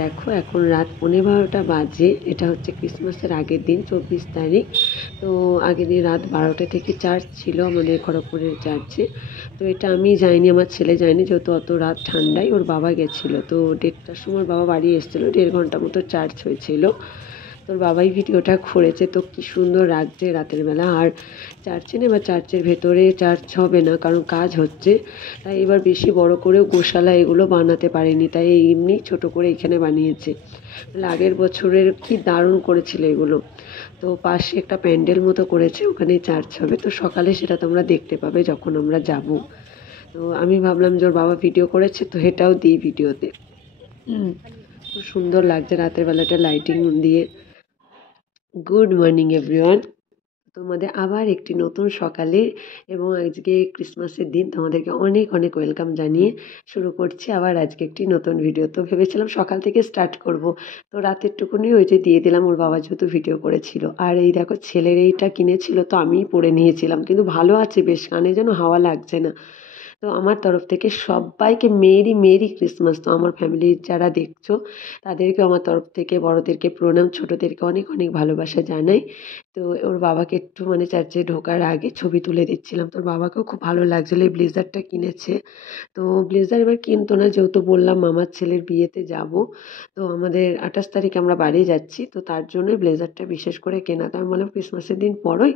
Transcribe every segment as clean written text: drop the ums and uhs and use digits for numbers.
দেখো এখন রাত 12:15 বাজে। এটা হচ্ছে ক্রিসমাসের আগের দিন, 24 তারিখ। তো আগের দিন রাত 12টা থেকে চার্চ ছিল আমাদের খড়গপুরের চার্চে। তো এটা আমি যাইনি, আমার ছেলে যায়নি, যেহেতু অত রাত ঠান্ডায় ওর বাবা গেছিলো। তো 1:30টার সময় ওর বাবা বাড়ি এসেছিলো, 1.5 ঘন্টা মতো চার্চ হয়েছিল। তোর বাবাই ভিডিওটা করেছে। তো কি সুন্দর লাগছে রাতের বেলা। আর চার্চে না, এবার চার্চের ভেতরে চার্চ হবে না, কারণ কাজ হচ্ছে। তাই এবার বেশি বড় করেও গোশালা এগুলো বানাতে পারেনি, তাই এমনি ছোট করে এখানে বানিয়েছে। তাহলে আগের বছরের কি দারুণ করেছিল এগুলো। তো পাশে একটা প্যান্ডেল মতো করেছে, ওখানেই চার্চ হবে। তো সকালে সেটা তোমরা দেখতে পাবে যখন আমরা যাব। তো আমি ভাবলাম যে ওর বাবা ভিডিও করেছে, তো এটাও দিই ভিডিওতে। খুব সুন্দর লাগছে রাতের বেলাটা লাইটিং দিয়ে। গুড মর্নিং এভরিওয়ান, তোমাদের আবার একটি নতুন সকালে এবং আজকে ক্রিসমাসের দিন তোমাদেরকে অনেক অনেক ওয়েলকাম জানিয়ে শুরু করছি আবার আজকে একটি নতুন ভিডিও। তো ভেবেছিলাম সকাল থেকে স্টার্ট করব, তো রাতের টুকুনি ওই যে দিয়ে দিলাম, ওর বাবা যেহেতু ভিডিও করেছিল। আর এই দেখো ছেলের এইটা কিনেছিল, তো আমিই পরে নিয়েছিলাম, কিন্তু ভালো আছে বেশ, কানে যেন হাওয়া লাগছে না। তো আমার তরফ থেকে সবাইকে মেরি মেরি ক্রিসমাস। তো আমার ফ্যামিলির যারা দেখছো তাদেরকে আমার তরফ থেকে বড়োদেরকে প্রণাম, ছোটোদেরকে অনেক অনেক ভালোবাসা জানাই। তো ওর বাবাকে একটু মানে চার্চে ঢোকার আগে ছবি তুলে দিচ্ছিলাম। তোর বাবাকেও খুব ভালো লাগছিলো, এই ব্লেজারটা কিনেছে। তো ব্লেজার এবার কিনতো না, যেহেতু বললাম মামার ছেলের বিয়েতে যাব। তো আমাদের 28 তারিখে আমরা বাড়ি যাচ্ছি, তো তার জন্যই ব্লেজারটা বিশেষ করে কেনা। তো আমি বললাম ক্রিসমাসের দিন পরোই,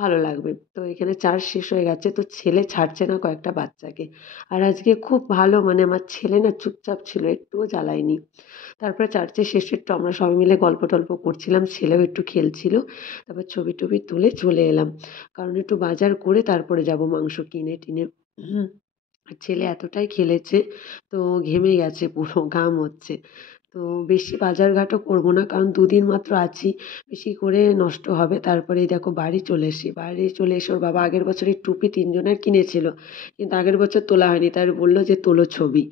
ভালো লাগবে। তো এখানে চার্জ শেষ হয়ে গেছে, তো ছেলে ছাড়ছে না কয়েকটা বাচ্চাকে। আর আজকে খুব ভালো, মানে আমার ছেলে না চুপচাপ ছিল, একটুও জ্বালায়নি। তারপরে চার্চের শেষে একটু আমরা সবাই মিলে গল্প টল্প করছিলাম, ছেলেও একটু খেলছিল। তারপর ছবি টবি তুলে চলে এলাম, কারণ একটু বাজার করে তারপরে যাব মাংস কিনে টিনে। আর ছেলে এতটাই খেলেছে, তো ঘেমে গেছে, পুরো ঘাম হচ্ছে। তো বেশি বাজারঘাটও করব না, কারণ দুদিন মাত্র আছি, বেশি করে নষ্ট হবে। তারপরে এই দেখো বাড়ি চলে এসেছি। বাড়ি চলে এসে ওর বাবা আগের বছরের টুপি 3জনের কিনেছিল, কিন্তু আগের বছর তোলা হয়নি, তাই বললো যে তোলো ছবি।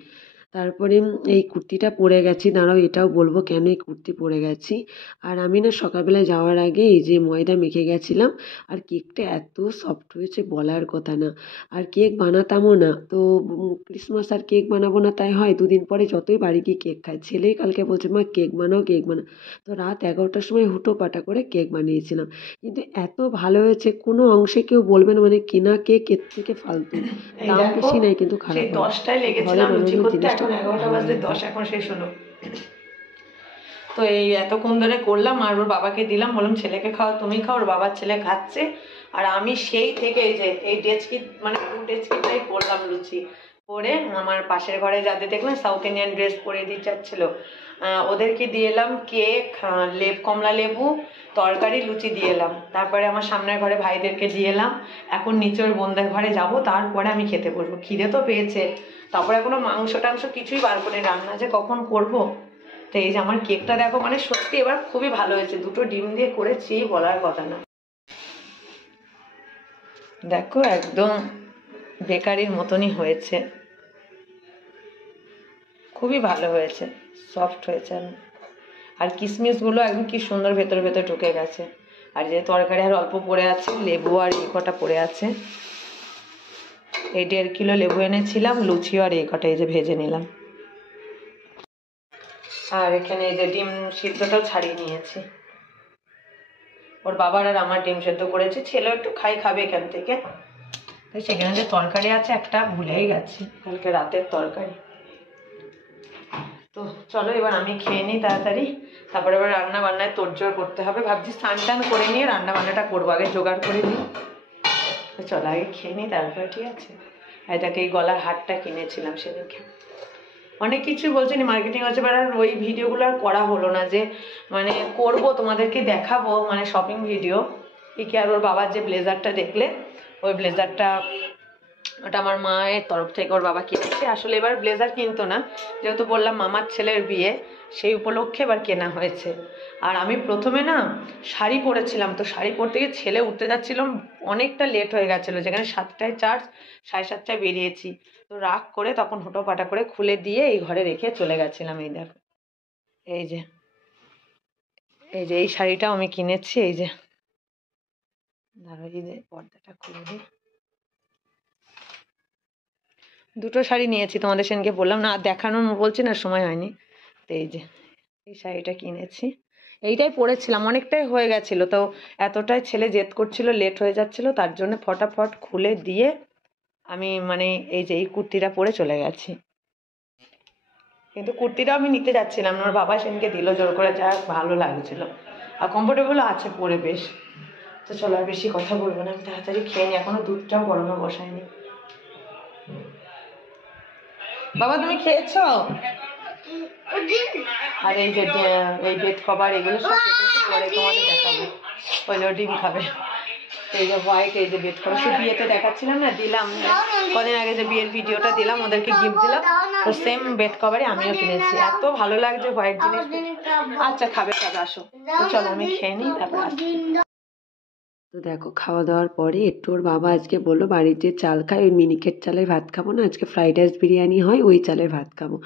তারপরে এই কুর্তিটা পরে গেছি, দাঁড়াও এটাও বলবো কেন এই কুর্তি পরে গেছি। আর আমি না সকালবেলায় যাওয়ার আগে এই যে ময়দা মেখে গেছিলাম, আর কেকটা এত সফট হয়েছে বলার কথা না। আর কেক বানাতামও না, তো ক্রিসমাস আর কেক বানাবো না তাই হয়, দুদিন পরে যতই বাড়ি গিয়ে কেক খাই। ছেলেই কালকে বলছে মা কেক বানাও কেক বানাও। তো রাত 11টার সময় হুটো পাটা করে কেক বানিয়েছিলাম, কিন্তু এত ভালো হয়েছে, কোনো অংশে কেউ বলবে না মানে কেনা কেক এর থেকে ফালতু। এই দাম দেখো বেশি নেয় কিন্তু সেই খারাপ হয়। 10টায় তো ঘরে লেগেছিলাম লুচি বানানো করতে, জিনিসটা এখন খুব 11টা ভালো বাজতে লাগে। 10 এখন শেষ হলো। তো এই এতক্ষণ ধরে করলাম আর ওর বাবাকে দিলাম, বললাম ছেলেকে খাও, তুমি খাও। ওর বাবার ছেলে খাচ্ছে আর আমি সেই থেকে এই যে এই ডেচকি মানে 2 ডেচকিটাই করলাম লুচি করে। আমার পাশের ঘরে যাদের দেখলাম সাউথ ইন্ডিয়ান ড্রেস পরে দিয়ে যাচ্ছিল, ওদেরকে দিয়ে এলাম কেক, কমলা লেবু, তরকারি, লুচি দিয়ে এলাম। তারপরে আমার সামনের ঘরে ভাইদেরকে দিয়ে এলাম। এখন নিচের বোনদের ঘরে যাব, তারপরে আমি খেতে বসবো। খিদে তো পেয়েছে, তারপরে এখনো মাংস টাংস কিছুই বার করে, রান্না যে কখন করব। তো এই যে আমার কেকটা দেখো, মানে সত্যি এবার খুবই ভালো হয়েছে, 2টো ডিম দিয়ে করেছি, বলার কথা না। দেখো একদম বেকারির মতনই হয়েছে, খুবই ভালো হয়েছে, সফট হয়েছে। আর কিশমিশগুলো একদম কি সুন্দর ভেতরে ভেতরে ঢুকে গেছে। আর যে তরকারি আর অল্প পড়ে আছে, লেবু আর এই কটা পড়ে আছে। এই 1.5 কিলো লেবু এনেছিলাম, লুচি আর এই কটা এই যে ভেজে নিলাম। আর এখানে এই যে ডিম সিদ্ধটাও ছাড়িয়ে নিয়েছি। ওর বাবার আর আমার ডিম সেদ্ধ করেছি, ছেলেও একটু খাবে এখান থেকে। তাই সেখানে যে তরকারি আছে একটা ভুলেই গেছি, কালকে রাতের তরকারি। তো চলো এবার আমি খেয়ে নিই তাড়াতাড়ি, তারপরে আবার রান্না বান্নায় তোড়জোড় করতে হবে। ভাবছি স্নান টান করে নিয়ে রান্না বান্নাটা করবো, আগে জোগাড় করে নিই। তো চলো আগে খেয়ে নিই তারপরে, ঠিক আছে। এটাকে এই গলার হারটা কিনেছিলাম সেদিনকে। অনেক কিছু বলছেন মার্কেটিং হচ্ছে, বাট আর ওই ভিডিওগুলো আর করা হলো না, যে মানে করব তোমাদেরকে দেখাবো, মানে শপিং ভিডিও। কি আর ওর বাবার যে ব্লেজারটা দেখলে, ওই ব্লেজারটা ওটা আমার মায়ের তরফ থেকে ওর বাবা কিনেছে। আসলে এবার ব্লেজার কিনতো না, যেহেতু বললাম মামার ছেলের বিয়ে, সেই উপলক্ষে এবার কেনা হয়েছে। আর আমি প্রথমে না শাড়ি পরেছিলাম, তো শাড়ি পরতে গিয়ে ছেলে উঠতে যাচ্ছিলাম, অনেকটা লেট হয়ে গেছিলো, যেখানে 7টায় চার্জ, 7:30টায় বেরিয়েছি। তো রাগ করে তখন হুটোপাটা করে খুলে দিয়ে এই ঘরে রেখে চলে গেছিলাম। এই দেখো, এই যে এই শাড়িটাও আমি কিনেছি। এই যে ধরো, এই যে পর্দাটা খুলে দিই, 2টো শাড়ি নিয়েছি, তোমাদের সেদিনকে বললাম না, আর দেখানোর বলছি না, সময় হয়নি। তো এই যে এই শাড়িটা কিনেছি, এইটাই পরেছিলাম, অনেকটাই হয়ে গেছিলো, তো এতটাই ছেলে জেদ করছিল, লেট হয়ে যাচ্ছিল, তার জন্য ফটাফট খুলে দিয়ে আমি মানে এই যে এই কুর্তিটা পরে চলে গেছি। কিন্তু কুর্তিটাও আমি নিতে যাচ্ছিলাম না, ওর বাবা সেদিনকে দিল জোর করে, যা ভালো লাগছিল আর কমফোর্টেবলও আছে পরে বেশ। তো চলো আর বেশি কথা বলবো না, আমি তাড়াতাড়ি খেয়ে নিই, এখনো দুধটাও গরমে বসাইনি। বাবা তুমি খেয়েছো? আর এই যে এই বেড কভার এগুলো সব কেটেছি, পরে তোমাদের দেখাবো। বললো ডিম খাবে। এই যে হোয়াইট, এই যে বেড কভার, সে বিয়েতে দেখাচ্ছিলাম না, দিলাম কদিন আগে যে বিয়ের ভিডিওটা দিলাম, ওদেরকে গিফট দিলাম, তো সেম বেড কভারই আমিও কিনেছি। এত ভালো লাগছে হোয়াইট জিনিস। আচ্ছা খাবে খাবে, আসো। তো চলো আমি খেয়ে নিই, তারপর আসছি। তো দেখো খাওয়া দাওয়ার পরে একটু ওর বাবা আজকে বললো বাড়ির যে চাল খায় ওই মিনিকেট চালের ভাত খাবো না, আজকে ফ্রাইড রাইস বিরিয়ানি হয়, ওই চালের ভাত খাবো।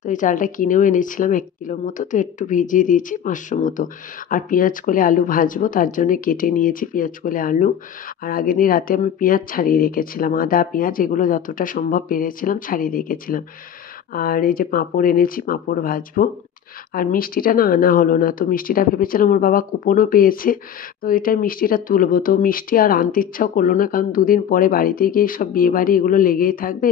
তো এই চালটা কিনেও এনেছিলাম 1 কিলো মতো, তো একটু ভিজিয়ে দিয়েছি 500 মতো। আর পেঁয়াজ কলে আলু ভাজবো, তার জন্য কেটে নিয়েছি পেঁয়াজ কলে আলু। আর আগের দিন রাতে আমি পেঁয়াজ ছাড়িয়ে রেখেছিলাম, আদা পেঁয়াজ এগুলো যতটা সম্ভব পেরেছিলাম ছাড়িয়ে রেখেছিলাম। আর এই যে পাঁপড় এনেছি, পাঁপড় ভাজবো। আর মিষ্টিটা না আনা হলো না, তো মিষ্টিটা ভেবেছিলাম ওর বাবা কুপনও পেয়েছে, তো এটার মিষ্টিটা তুলবো, তো মিষ্টি আর আনতে ইচ্ছাও করলো না, কারণ দুদিন পরে বাড়িতে গিয়ে সব বিয়েবাড়ি এগুলো লেগেই থাকবে।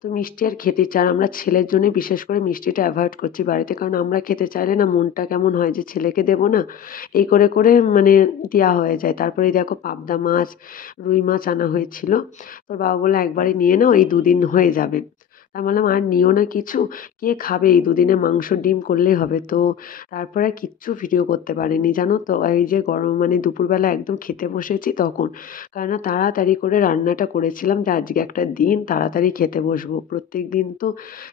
তো মিষ্টি আর খেতে চাই, আর আমরা ছেলের জন্য বিশেষ করে মিষ্টিটা অ্যাভয়েড করছি বাড়িতে, কারণ আমরা খেতে চাইলে না মনটা কেমন হয় যে ছেলেকে দেবো না, এই করে করে মানে দেওয়া হয়ে যায়। তারপরে এই দেখো পাবদা মাছ, রুই মাছ আনা হয়েছিল, তোর বাবা বললো একবারে নিয়ে নাও, এই 2 দিন হয়ে যাবে। তা বললাম আর নিও না কিছু, কে খাবে, এই 2 দিনে মাংস ডিম করলেই হবে। তো তারপরে আর কিচ্ছু ভিডিও করতে পারিনি জানো তো, এই যে গরম মানে দুপুরবেলা একদম খেতে বসেছি তখন, কারণ তাড়াতাড়ি করে রান্নাটা করেছিলাম যে আজকে একটা দিন তাড়াতাড়ি খেতে বসবো, প্রত্যেক দিন তো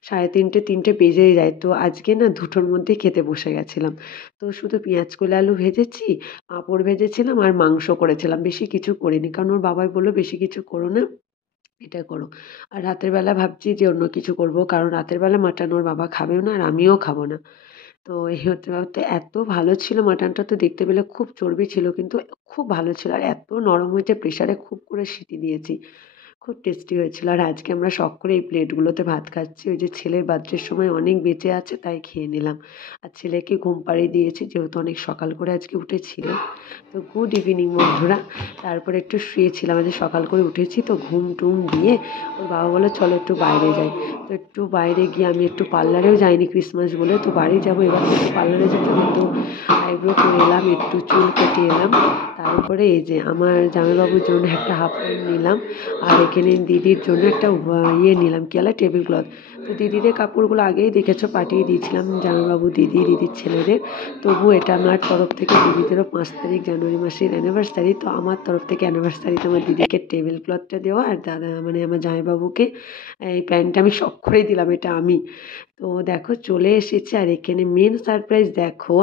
3:30 3টে বেজেই যায়, তো আজকে না 2টোর মধ্যে খেতে বসে গেছিলাম। তো শুধু পেঁয়াজ কলে আলু ভেজেছি, পাঁপড় ভেজেছিলাম আর মাংস করেছিলাম, বেশি কিছু করিনি, কারণ ওর বাবাই বললো বেশি কিছু করো না, এটা করো। আর রাতের বেলা ভাবছি যে অন্য কিছু করব, কারণ রাতের বেলা মাটন ওর বাবা খাবেও না আর আমিও খাবো না। তো এই হতে হতে এত ভালো ছিল মাটনটা, তো দেখতে পেলে খুব চর্বি ছিল কিন্তু খুব ভালো ছিল, আর এত নরম হয়েছে, প্রেসারে খুব করে সিটি দিয়েছি, খুব টেস্টি হয়েছিল। আর আজকে আমরা শখ করে এই প্লেটগুলোতে ভাত খাচ্ছি, ওই যে ছেলের বার্থডের সময় অনেক বেঁচে আছে তাই খেয়ে নিলাম। আর ছেলেকে ঘুম পাড়িয়ে দিয়েছি যেহেতু অনেক সকাল করে আজকে উঠেছিল। তো গুড ইভিনিং বন্ধুরা, তারপরে একটু শুয়েছিলাম, আজ সকাল করে উঠেছি, তো ঘুম টুম দিয়ে ওর বাবা বললো চলো একটু বাইরে যাই। তো একটু বাইরে গিয়ে আমি একটু পার্লারেও যাইনি ক্রিসমাস বলে, তো বাড়ি যাবো, এবার একটু পার্লারে যেতে হবে, তো আইব্রো করে এলাম, একটু চুল কেটে এলাম। তারপরে এই যে আমার জামাইবাবুর জন্য একটা হাফ প্যান্ট নিলাম, আর এখানে দিদির জন্য একটা ইয়ে নিলাম কি বলে টেবিল ক্লথ। তো দিদিদের কাপড়গুলো আগেই দেখেছো পাঠিয়ে দিয়েছিলাম জামাইবাবু দিদির ছেলেদের, তবু এটা আমার তরফ থেকে দিদিদেরও 5 তারিখ জানুয়ারি মাসের অ্যানিভার্সারি, তো আমার তরফ থেকে অ্যানিভার্সারিতে আমার দিদিকে টেবিল ক্লথটা দেওয়া, আর দাদা মানে আমার জামাইবাবুকে এই প্যান্টটা আমি শখ করে দিলাম, এটা আমি। তো দেখো চলে এসেছে, আর এখানে মেন সারপ্রাইজ দেখো,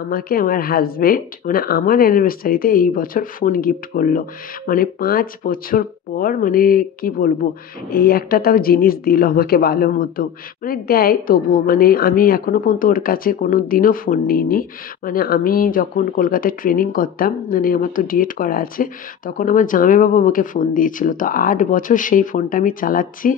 আমাকে আমার হাজবেন্ড মানে আমার অ্যানিভার্সারিতে এই বছর ফোন গিফট করলো, মানে 5 বছর পর, মানে কি বলবো, এই একটা তাও জিনিস দিল আমাকে ভালো মতো, মানে দেয় তবুও, মানে আমি এখনো পর্যন্ত ওর কাছে কোনো দিনও ফোন নিইনি। মানে আমি যখন কলকাতায় ট্রেনিং করতাম, মানে আমার তো ডিএড করা আছে, তখন আমার জামাইবাবু আমাকে ফোন দিয়েছিল, তো 8 বছর সেই ফোনটা আমি চালাচ্ছি,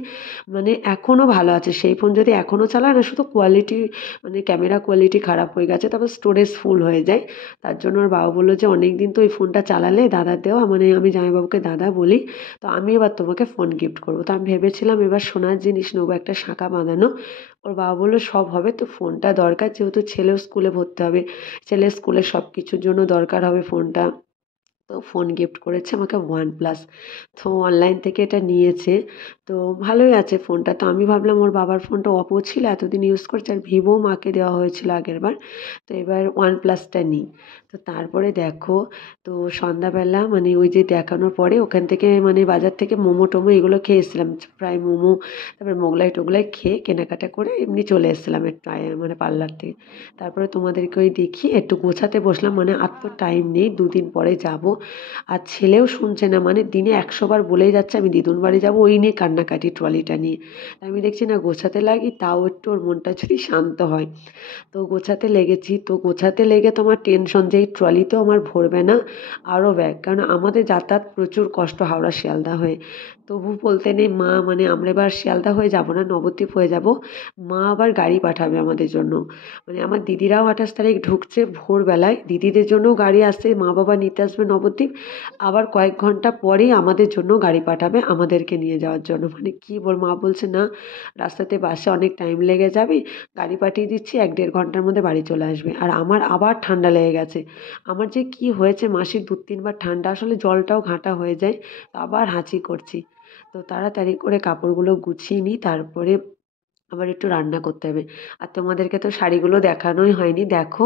মানে এখনও ভালো আছে সেই ফোন, যদি এখনও চালায় না, শুধু কোয়ালিটি মানে ক্যামেরা কোয়ালিটি খারাপ হয়ে গেছে, তারপর স্টোরেজ ফুল হয়ে যায়। তার জন্য ওর বাবা বললো যে অনেক দিন তো ওই ফোনটা চালালে, দাদার দেওয়া, মানে আমি জামাইবাবুকে দাদা বলি, তো আমি এবার তোমাকে ফোন গিফট করবো। তো আমি ভেবেছিলাম এবার সোনার জিনিস নেবো, একটা শাঁখা বাঁধানো। ওর বাবা বললো সব হবে, তো ফোনটা দরকার, যেহেতু ছেলেও স্কুলে ভর্তি হবে, ছেলের স্কুলে সব কিছুর জন্য দরকার হবে ফোনটা। তো ফোন গিফট করেছে আমাকে OnePlus, তো অনলাইন থেকে এটা নিয়েছে, তো ভালোই আছে ফোনটা। তো আমি ভাবলাম ওর বাবার ফোনটা অপো ছিল, এতদিন ইউজ করছে, আর ভিভো মাকে দেওয়া হয়েছিল আগের বার, তো এবার OnePlusটা নিই। তো তারপরে দেখো, তো সন্ধ্যাবেলা মানে ওই যে দেখানোর পরে ওখান থেকে মানে বাজার থেকে মোমো টোমো এগুলো খেয়ে এসেছিলাম, ফ্রাই মোমো, তারপরে মোগলাই টোগলাই খেয়ে কেনাকাটা করে এমনি চলে এসেছিলাম একটু মানে পার্লার থেকে। তারপরে তোমাদেরকে ওই দেখি একটু গোছাতে বসলাম, মানে আর তো টাইম নেই, 2 দিন পরে যাব। আর ছেলেও শুনছে না, মানে দিনে 100 বার বলেই যাচ্ছে আমি দিদুন বাড়ি যাবো, ওই নিয়ে কান্নাকাটি ট্রলিটা নিয়ে। আমি দেখছি না গোছাতে লাগি, তাও একটু ওর মনটা যদি শান্ত হয়। তো গোছাতে লেগেছি, তো গোছাতে লেগে তোমার টেনশন যে এই ট্রলিতেও আমার ভরবে না আরও ব্যাগ, কারণ আমাদের যাতায়াত প্রচুর কষ্ট হাওড়া শিয়ালদা হয়ে। তবু বলতে নেই মা মানে আমরা এবার শিয়ালদা হয়ে যাব না, নবদ্বীপ হয়ে যাব। মা আবার গাড়ি পাঠাবে আমাদের জন্য। মানে আমার দিদিরাও 28 তারিখ ঢুকছে ভোরবেলায়, দিদিদের জন্যও গাড়ি আসছে, মা বাবা নিতে আসবে নবদ্বীপ। আবার কয়েক ঘন্টা পরেই আমাদের জন্য গাড়ি পাঠাবে আমাদেরকে নিয়ে যাওয়ার জন্য। মানে কী মা বলছে না রাস্তাতে বাসে অনেক টাইম লেগে যাবে, গাড়ি পাঠিয়ে দিচ্ছি 1-1.5 ঘন্টার মধ্যে বাড়ি চলে আসবে। আর আমার আবার ঠান্ডা লেগে গেছে। আমার যে কি হয়েছে মাসির 2-3 বার ঠান্ডা, আসলে জলটাও ঘাঁটা হয়ে যায়, তো আবার হাঁচি করছি। তো তাড়াতাড়ি করে কাপড়গুলো গুছিয়ে নিই, তারপরে আবার একটু রান্না করতে হবে। আর তোমাদেরকে তো শাড়িগুলো দেখানোই হয়নি, দেখো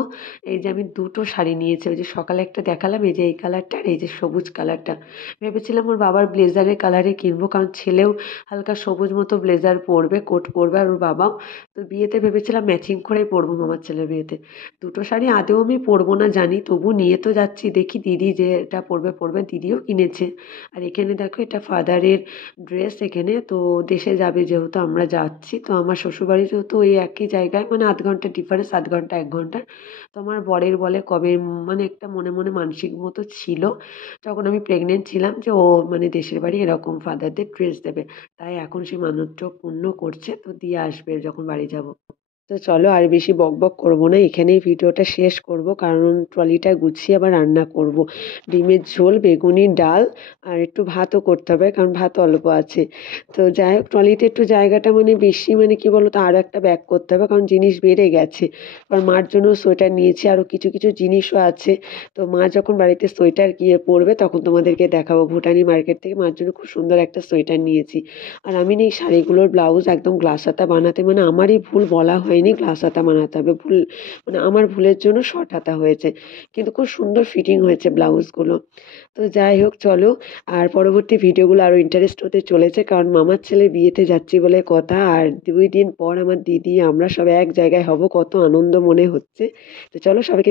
এই যে আমি দুটো শাড়ি নিয়েছি, ওই যে সকালে একটা দেখালাম, এই যে এই কালারটা আর এই যে সবুজ কালারটা। ভেবেছিলাম ওর বাবার ব্লেজারের কালারে কিনবো, কারণ ছেলেও হালকা সবুজ মতো ব্লেজার পরবে, কোট পরবে, আর ওর বাবাও। তো বিয়েতে ভেবেছিলাম ম্যাচিং করেই পরবো মামার ছেলের বিয়েতে। দুটো শাড়ি আদৌ আমি পরবো না জানি, তবু নিয়ে তো যাচ্ছি, দেখি দিদি যেটা পরবে পরবে, দিদিও কিনেছে। আর এখানে দেখো এটা ফাদারের ড্রেস, এখানে তো দেশে যাবে যেহেতু আমরা যাচ্ছি, তো আমার শ্বশুরবাড়ি যেহেতু ওই একই জায়গায়, মানে 8 ঘন্টা ডিফারেন্স, 8 ঘন্টা 1 ঘন্টার। তো আমার বরের বলে কবে মানে একটা মনে মনে মানসিক মতো ছিল যখন আমি প্রেগনেন্ট ছিলাম, যে ও মানে দেশের বাড়ি এরকম ফাদারদের ড্রেস দেবে। তাই এখন সে মানতটা পূর্ণ করছে, তো দিয়ে আসবে যখন বাড়ি যাব। তো চলো আর বেশি বকবক করবো না, এখানেই ভিডিওটা শেষ করব, কারণ ট্রলিটা গুছিয়ে আবার রান্না করব। ডিমের ঝোল, বেগুনি ডাল, আর একটু ভাতও করতে হবে কারণ ভাত অল্প আছে। তো যাই হোক, ট্রলিতে একটু জায়গাটা মানে বেশি, মানে কি বলো তো, আরও একটা ব্যাগ করতে হবে কারণ জিনিস বেড়ে গেছে। আর মার জন্য সোয়েটার নিয়েছি, আরও কিছু কিছু জিনিসও আছে। তো মা যখন বাড়িতে সোয়েটার গিয়ে পরবে তখন তোমাদেরকে দেখাবো। ভুটানি মার্কেট থেকে মার জন্য খুব সুন্দর একটা সোয়েটার নিয়েছি। আর আমি না এই শাড়িগুলোর ব্লাউজ একদম গ্লাস হাতা বানাতে, মানে আমারই ভুল, বলা হয়নি গ্লাস হাতা বানাতে হবে, ভুল মানে আমার ভুলের জন্য শর্ট হাতা হয়েছে, কিন্তু খুব সুন্দর ফিটিং হয়েছে ব্লাউজগুলো। তো যাই হোক চলো, আর পরবর্তী ভিডিওগুলো আরও ইন্টারেস্ট হতে চলেছে, কারণ মামার ছেলের বিয়েতে যাচ্ছি বলে কথা। আর 2 দিন পর আমার দিদি আমরা সব এক জায়গায় হব, কত আনন্দ মনে হচ্ছে। তো চলো সবাইকে